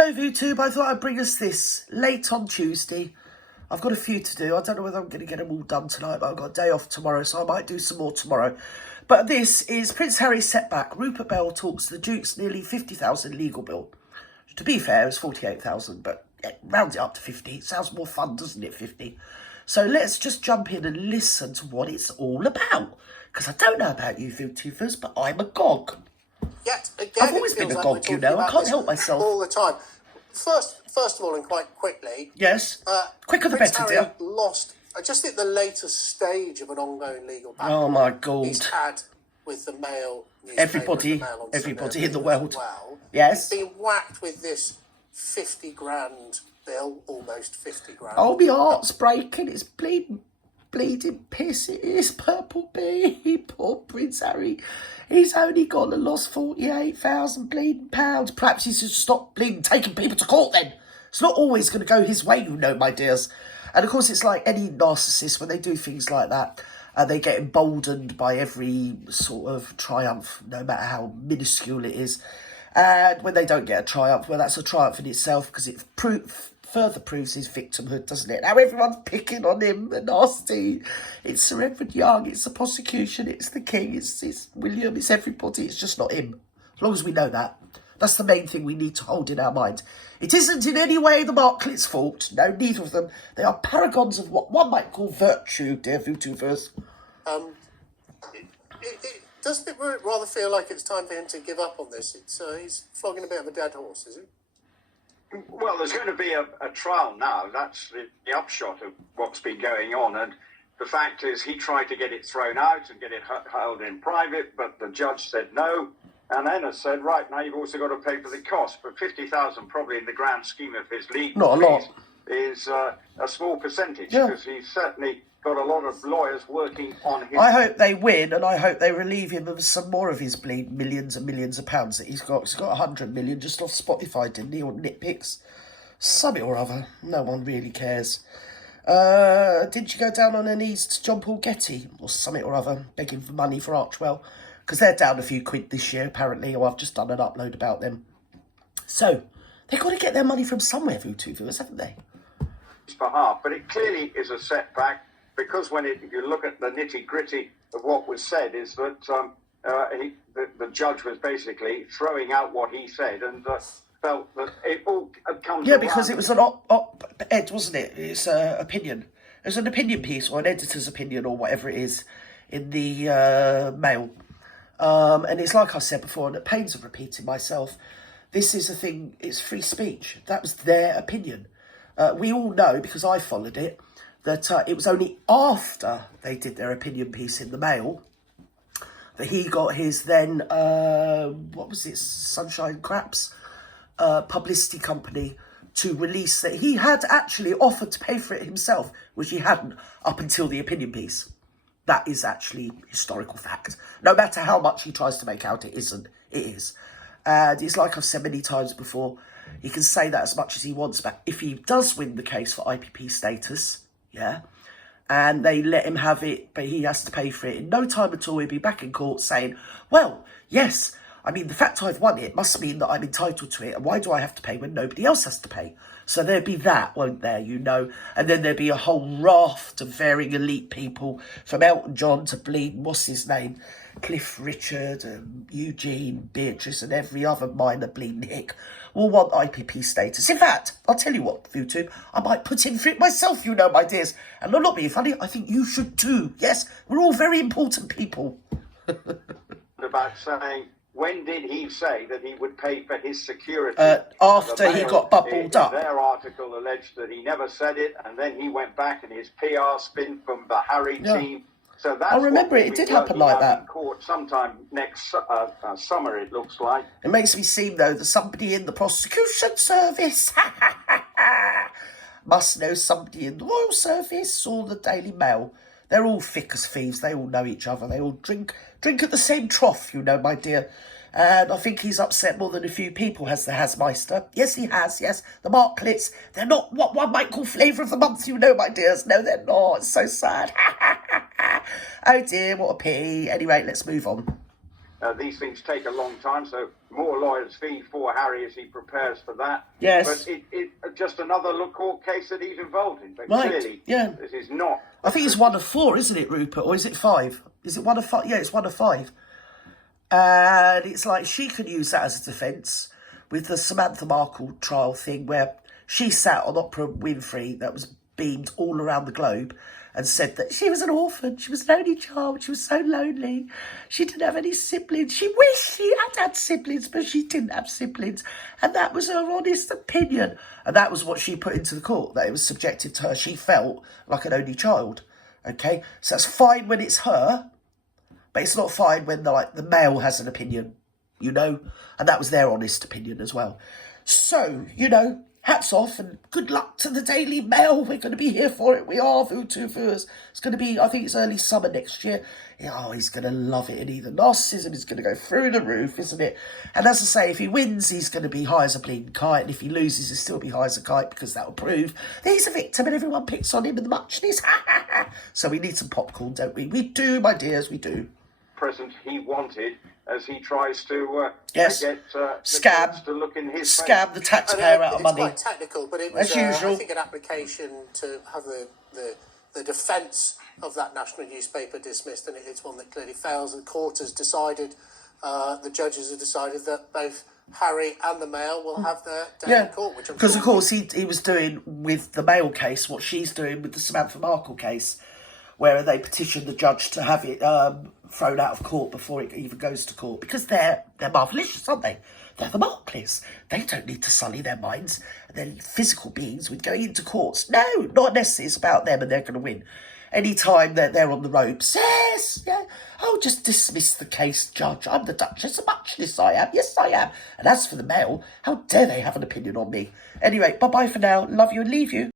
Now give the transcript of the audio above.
Hello YouTube, I thought I'd bring us this late on Tuesday. I've got a few to do. I don't know whether I'm going to get them all done tonight, but I've got a day off tomorrow, so I might do some more tomorrow. But this is Prince Harry's setback. Rupert Bell talks to the Duke's nearly 50,000 legal bill. To be fair, it was 48,000, but yeah, round it up to 50. It sounds more fun, doesn't it, 50? So let's just jump in and listen to what it's all about. Because I don't know about you YouTubers, but I'm a gog. Yet again, I've always been a gog, you know. I can't help myself. All the time. First of all, and quite quickly. Yes. Quicker the better, Harry dear. Lost. I just think the latest stage of an ongoing legal battle. Oh my God. He's had with the Mail. Everybody in the world. Well. Yes. He's been whacked with this 50 grand bill, almost 50 grand. Oh, my heart's breaking. It's bleeding piss. It is Purple Bee. Poor Prince Harry. He's only gone and lost 48,000 bleeding pounds. Perhaps he should stop bleeding taking people to court then. It's not always going to go his way, you know, my dears. And of course, it's like any narcissist, when they do things like that, they get emboldened by every sort of triumph, no matter how minuscule it is. And when they don't get a triumph, well, that's a triumph in itself, because it further proves his victimhood, doesn't it? Now everyone's picking on him, the nasty. It's Sir Edward Young, it's the prosecution, it's the King, it's William, it's everybody. It's just not him. As long as we know that. That's the main thing we need to hold in our mind. It isn't in any way the Martlets' fault. No, neither of them. They are paragons of what one might call virtue, dear YouTubers. Doesn't it rather feel like it's time for him to give up on this? He's flogging a bit of a dead horse, is he? Well, there's going to be a trial now. That's the upshot of what's been going on. And the fact is, he tried to get it thrown out and get it held in private, but the judge said no. And then has said, right, now you've also got to pay for the cost. But 50,000, probably in the grand scheme of his legal fees, is a small percentage. Because he's certainly got a lot of lawyers working on his... I hope they win, and I hope they relieve him of some more of his bleed millions and millions of pounds that he's got. He's got 100 million just off Spotify, didn't he, or nitpicks? Something or other. No one really cares. Didn't you go down on her knees to John Paul Getty, or something or other, begging for money for Archwell? Because they're down a few quid this year, apparently, or I've just done an upload about them. So, they've got to get their money from somewhere, YouTubers, haven't they? Behalf, but it clearly is a setback, because when you look at the nitty-gritty of what was said, is that the judge was basically throwing out what he said and felt that it all comes Yeah, because it was an op-ed, wasn't it? It's an opinion. It was an opinion piece, or an editor's opinion, or whatever it is, in the Mail. And it's like I said before, and at pains of repeating myself, this is a thing, it's free speech. That was their opinion. We all know, because I followed it, that it was only after they did their opinion piece in the Mail that he got his then, what was it, Sunshine Craps publicity company to release that he had actually offered to pay for it himself, which he hadn't up until the opinion piece. That is actually historical fact. No matter how much he tries to make out it isn't, it is. And it's like I've said many times before, he can say that as much as he wants, but if he does win the case for IPP status, yeah, and they let him have it, but he has to pay for it, in no time at all he'll be back in court saying, well, yes, I mean, the fact I've won it must mean that I'm entitled to it, and why do I have to pay when nobody else has to pay? So there'd be that, won't there, you know? And then there'd be a whole raft of varying elite people, from Elton John to bleeding, what's his name? Cliff Richard, and Eugene, Beatrice, and every other minor bleeding hick will want IPP status. In fact, I'll tell you what, YouTube, I might put in for it myself, you know, my dears. And I'm not being funny, I think you should too. Yes, we're all very important people. About saying... When did he say that he would pay for his security? After he got bubbled up. Their article alleged that he never said it, and then he went back and his PR spin from the Harry team. So that's I remember it did happen like that. In court sometime next summer, it looks like. It makes me seem, though, that somebody in the prosecution service must know somebody in the Royal Service or the Daily Mail. They're all thick as thieves. They all know each other. They all drink at the same trough, you know, my dear. And I think he's upset more than a few people, has the Hasmeister. Yes, he has, yes. The Martlets, they're not what one might call flavour of the month, you know, my dears. No, they're not. It's so sad. Oh, dear, what a pity. Anyway, let's move on. These things take a long time, so more lawyers' fee for Harry as he prepares for that. Yes. But it just another court case that he's involved in. But Right, clearly, yeah. this is not. I think it's 1 of 4, isn't it, Rupert? Or is it 5? Is it 1 of 5? Yeah, it's 1 of 5. And it's like she could use that as a defence with the Samantha Markle trial thing where she sat on Oprah Winfrey that was beamed all around the globe and said that she was an orphan, she was an only child, she was so lonely, she didn't have any siblings, she wished she had siblings, but she didn't have siblings, and that was her honest opinion, and that was what she put into the court, that it was subjective to her. She felt like an only child, okay? So that's fine when it's her, but it's not fine when the male has an opinion, you know, and that was their honest opinion as well. So, you know, hats off and good luck to the Daily Mail. We're going to be here for it. We are, Vootoo. It's going to be, I think it's early summer next year. Oh, he's going to love it. And the narcissism is going to go through the roof, isn't it? And as I say, if he wins, he's going to be high as a bleeding kite. And if he loses, he'll still be high as a kite because that will prove that he's a victim and everyone picks on him in the muchness. So we need some popcorn, don't we? We do, my dears, we do. Present he wanted as he tries to Yes. get Scam. to look in his Scam the taxpayer out of money. It's quite technical, but it was, As usual. I think, an application to have the defence of that national newspaper dismissed, and it's one that clearly fails. The court has decided, the judges have decided that both Harry and the Mail will have their day in court. Because of course he was doing with the Mail case what she's doing with the Samantha Markle case, where they petitioned the judge to have it thrown out of court before it even goes to court, because they're marvelous, aren't they? They're the Markleys. They don't need to sully their minds and their physical beings with going into courts. No, not unless it's about them and they're going to win. Any time that they're on the ropes, yes, yeah. Oh, just dismiss the case, Judge. I'm the Duchess of Muchness, I am. Yes, I am. And as for the Mail, how dare they have an opinion on me? Anyway, bye-bye for now. Love you and leave you.